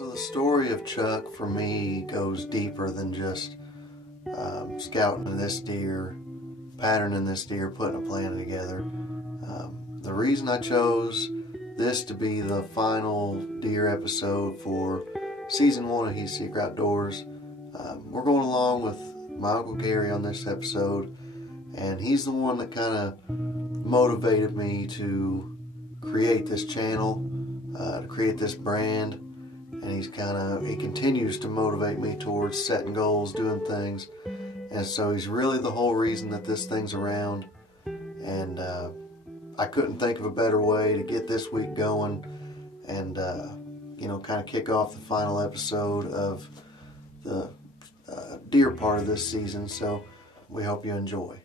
So the story of Chuck for me goes deeper than just scouting this deer, patterning this deer, putting a plan together. The reason I chose this to be the final deer episode for season 1 of He's Secret Outdoors, we're going along with my Uncle Gary on this episode, and he's the one that kind of motivated me to create this channel, to create this brand, and he continues to motivate me towards setting goals, doing things, and so he's really the whole reason that this thing's around. And I couldn't think of a better way to get this week going and kind of kick off the final episode of the deer part of this season. So we hope you enjoy.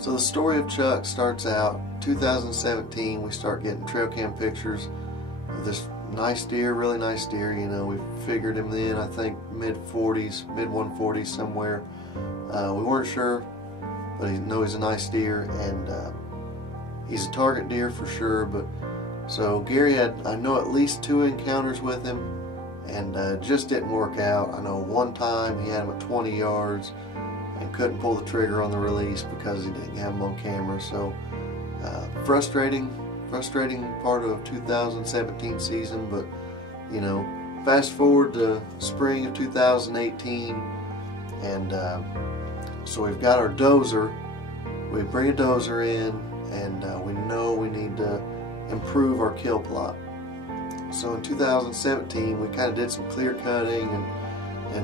So the story of Chuck starts out 2017. We start getting trail cam pictures of this nice deer, really nice deer. We figured him in, I think, mid-40s, mid-140s somewhere. We weren't sure, but we know he's a nice deer, and he's a target deer for sure. But so Gary had, I know, at least 2 encounters with him, and it just didn't work out. I know one time he had him at 20 yards and couldn't pull the trigger on the release because he didn't have him on camera. So frustrating part of 2017 season. But fast forward to spring of 2018, and so we've got our dozer. We bring a dozer in, and we know we need to improve our kill plot. So in 2017 we kind of did some clear cutting and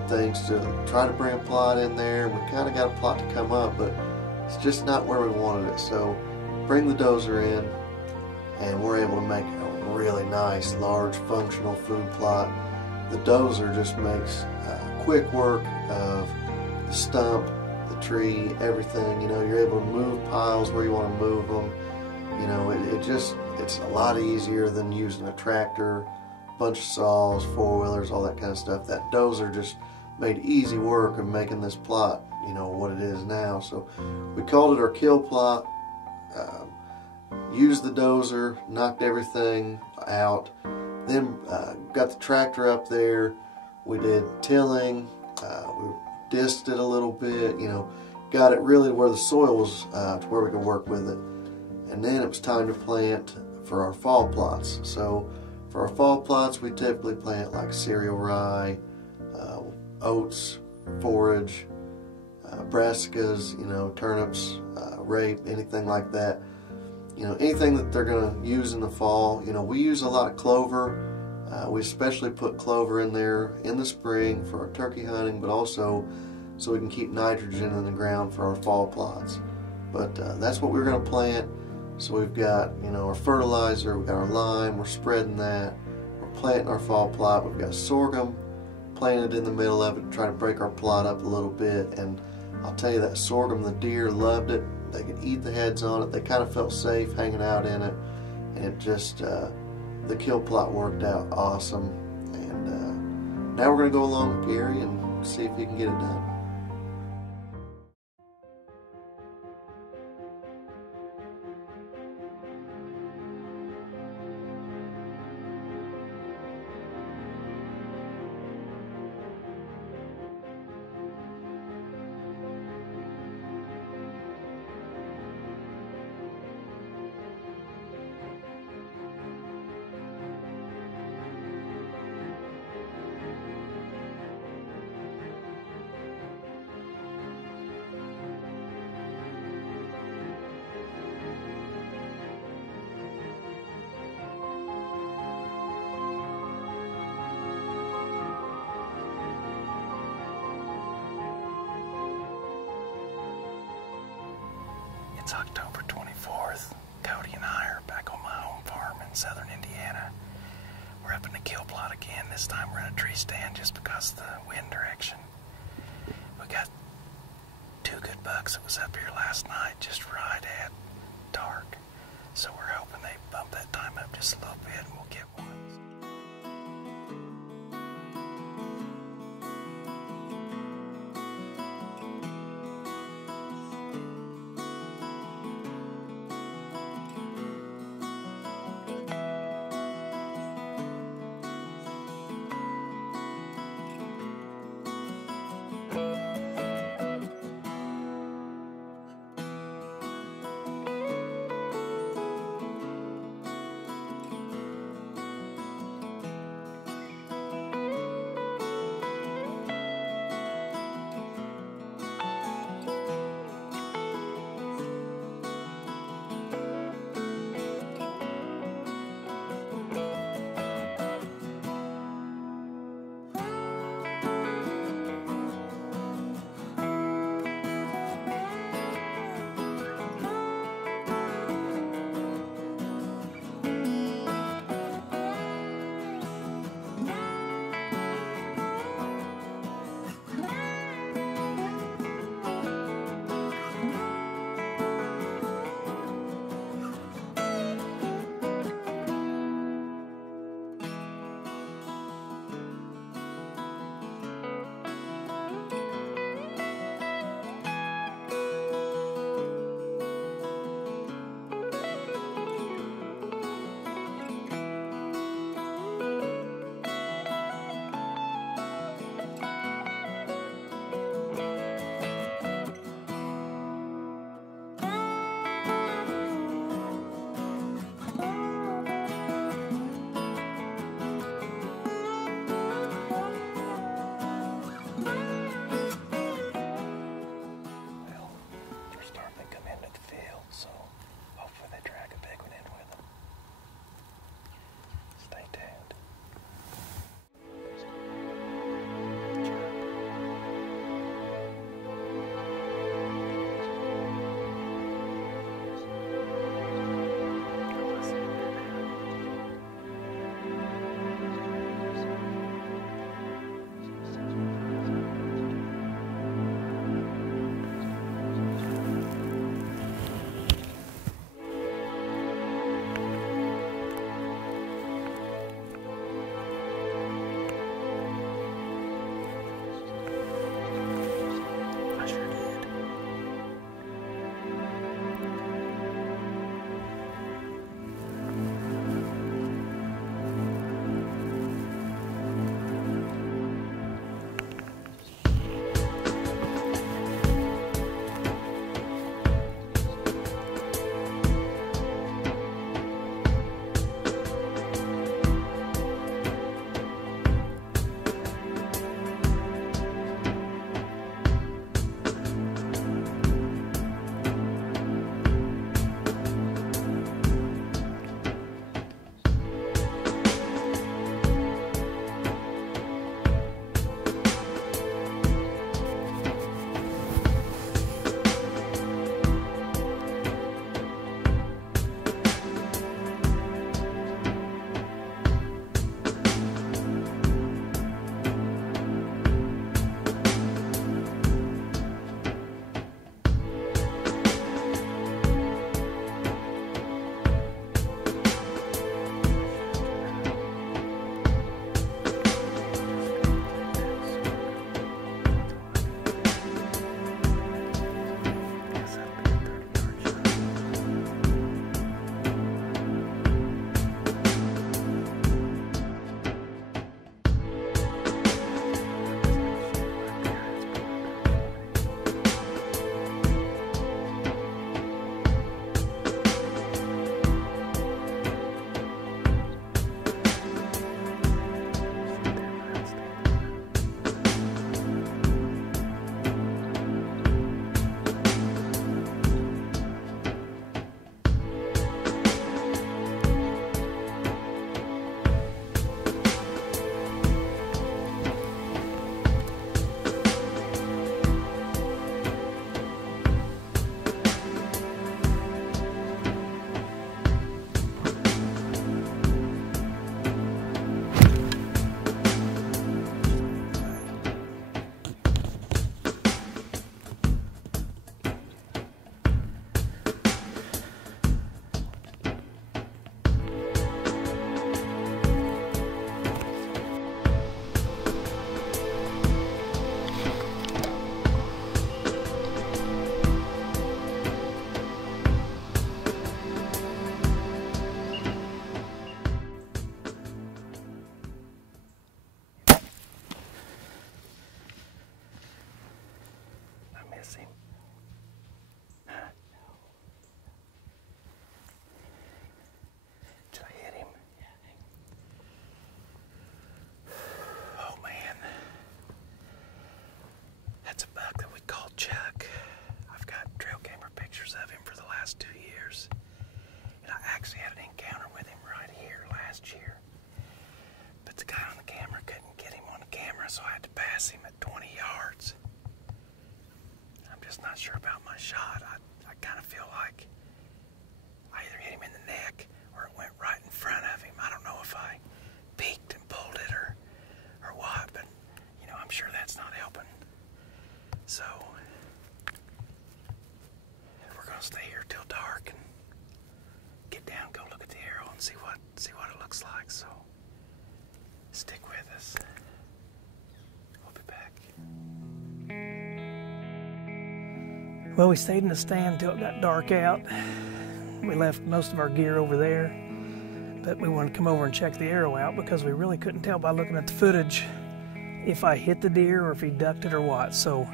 things to try to bring a plot in there. We kind of got a plot to come up, but it's just not where we wanted it. So bring the dozer in, and we're able to make a really nice, large, functional food plot. The dozer just makes quick work of the stump, the tree, everything. You're able to move piles where you want to move them. It's a lot easier than using a tractor, bunch of saws, 4-wheelers, all that kind of stuff. That dozer just made easy work of making this plot, what it is now. So we called it our kill plot, used the dozer, knocked everything out, then got the tractor up there. We did tilling, we disked it a little bit, got it really where the soil was to where we could work with it. And then it was time to plant for our fall plots. So for our fall plots, we typically plant like cereal rye, oats, forage, brassicas, turnips, rape, anything like that. Anything that they're going to use in the fall. We use a lot of clover. We especially put clover in there in the spring for our turkey hunting, but also so we can keep nitrogen in the ground for our fall plots. But that's what we're going to plant. So we've got, our fertilizer, we've got our lime, we're spreading that, we're planting our fall plot. We've got sorghum planted in the middle of it to try to break our plot up a little bit. And I'll tell you, that sorghum, the deer loved it. They could eat the heads on it. They kind of felt safe hanging out in it. And it just, the kill plot worked out awesome. And now we're going to go along with Gary and see if he can get it done. It's October 24th. Cody and I are back on my home farm in southern Indiana. We're up in the kill plot again. This time we're in a tree stand just because of the wind direction. We got 2 good bucks that was up here last night, just right at dark. So we're hoping they bump that time up just a little bit and we'll get one. miss him? Did I hit him? Oh man. That's a buck that we call Chuck. I've got trail camera pictures of him for the last 2 years. And I actually had an encounter with him right here last year. But the guy on the camera couldn't get him on the camera, so I had to pass him at 20 yards. I'm just not sure about my shot. I kind of feel like I either hit him in the neck or it went right in front of him. I don't know if I peeked and pulled it or what, but you know, I'm sure that's not helping. So we're gonna stay here till dark and get down, go look at the arrow and see what it looks like. So stick with us. We'll be back. Well, we stayed in the stand until it got dark out. We left most of our gear over there, but we wanted to come over and check the arrow out because we really couldn't tell by looking at the footage if I hit the deer or if he ducked it or what. So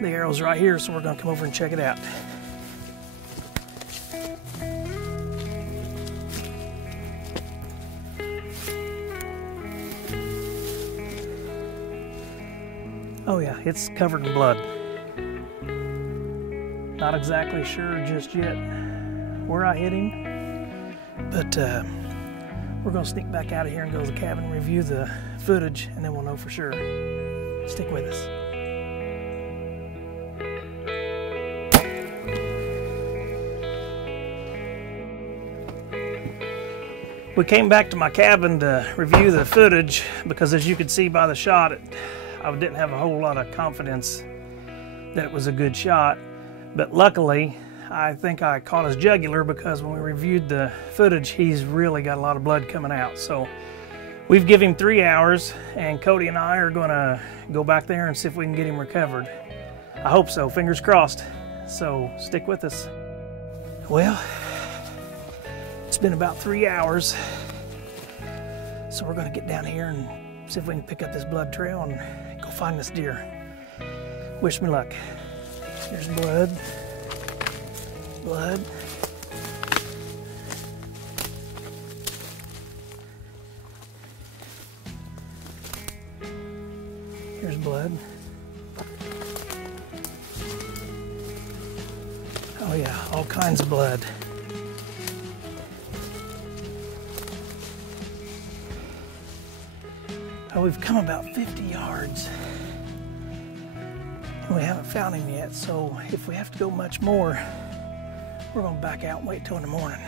the arrow's right here, so we're gonna come over and check it out. Oh yeah, it's covered in blood. Not exactly sure just yet where I hit him, but we're gonna sneak back out of here and go to the cabin, review the footage, and then we'll know for sure. Stick with us. We came back to my cabin to review the footage because, as you could see by the shot, I didn't have a whole lot of confidence that it was a good shot. But luckily, I think I caught his jugular because when we reviewed the footage, he's really got a lot of blood coming out. So we've given him 3 hours, and Cody and I are gonna go back there and see if we can get him recovered. I hope so, fingers crossed. So stick with us. Well, it's been about 3 hours. So we're gonna get down here and see if we can pick up this blood trail and go find this deer. Wish me luck. Here's blood. Blood. Here's blood. Oh yeah, all kinds of blood. Oh, we've come about 50 yards. We haven't found him yet, so if we have to go much more, we're gonna back out and wait till in the morning.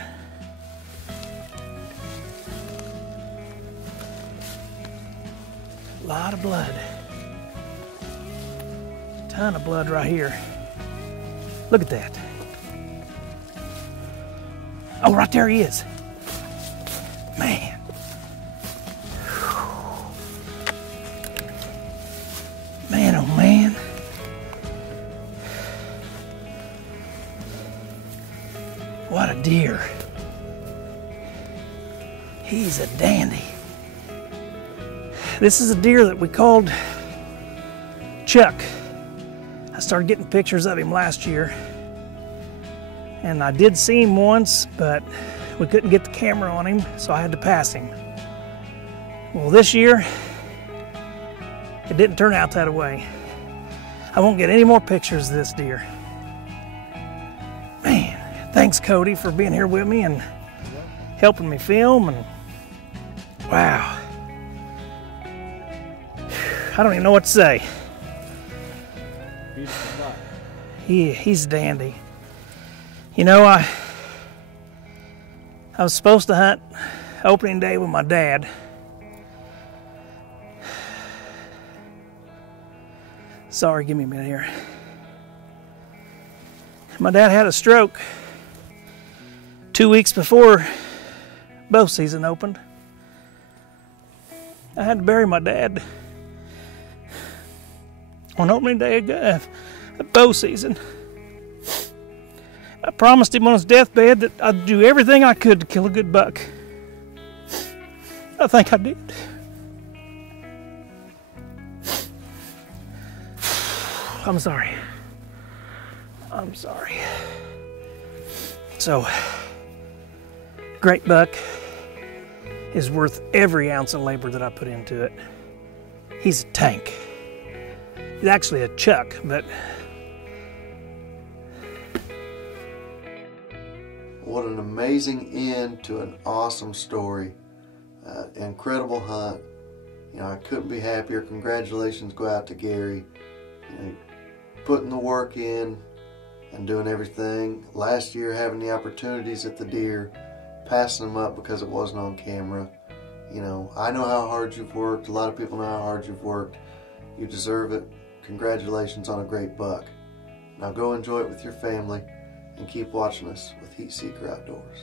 A lot of blood. A ton of blood right here. Look at that. Oh, right there he is. Man. Man, oh man. What a deer. He's a dandy. This is a deer that we called Chuck. I started getting pictures of him last year. And I did see him once, but we couldn't get the camera on him, so I had to pass him. Well, this year, it didn't turn out that way. I won't get any more pictures of this deer. Man, thanks Cody for being here with me and helping me film, and wow. I don't even know what to say. He's a dandy. You know, I was supposed to hunt opening day with my dad. Sorry, give me a minute here. My dad had a stroke 2 weeks before bow season opened. I had to bury my dad on opening day of bow season. I promised him on his deathbed that I'd do everything I could to kill a good buck. I think I did. I'm sorry. I'm sorry. So, great buck is worth every ounce of labor that I put into it. He's a tank. He's actually a chuck, but what an amazing end to an awesome story. Incredible hunt. You know, I couldn't be happier. Congratulations go out to Gary. You know, putting the work in and doing everything. Last year having the opportunities at the deer, passing them up because it wasn't on camera. You know, I know how hard you've worked. A lot of people know how hard you've worked. You deserve it. Congratulations on a great buck. Now go enjoy it with your family and keep watching us with Heat Seeker Outdoors.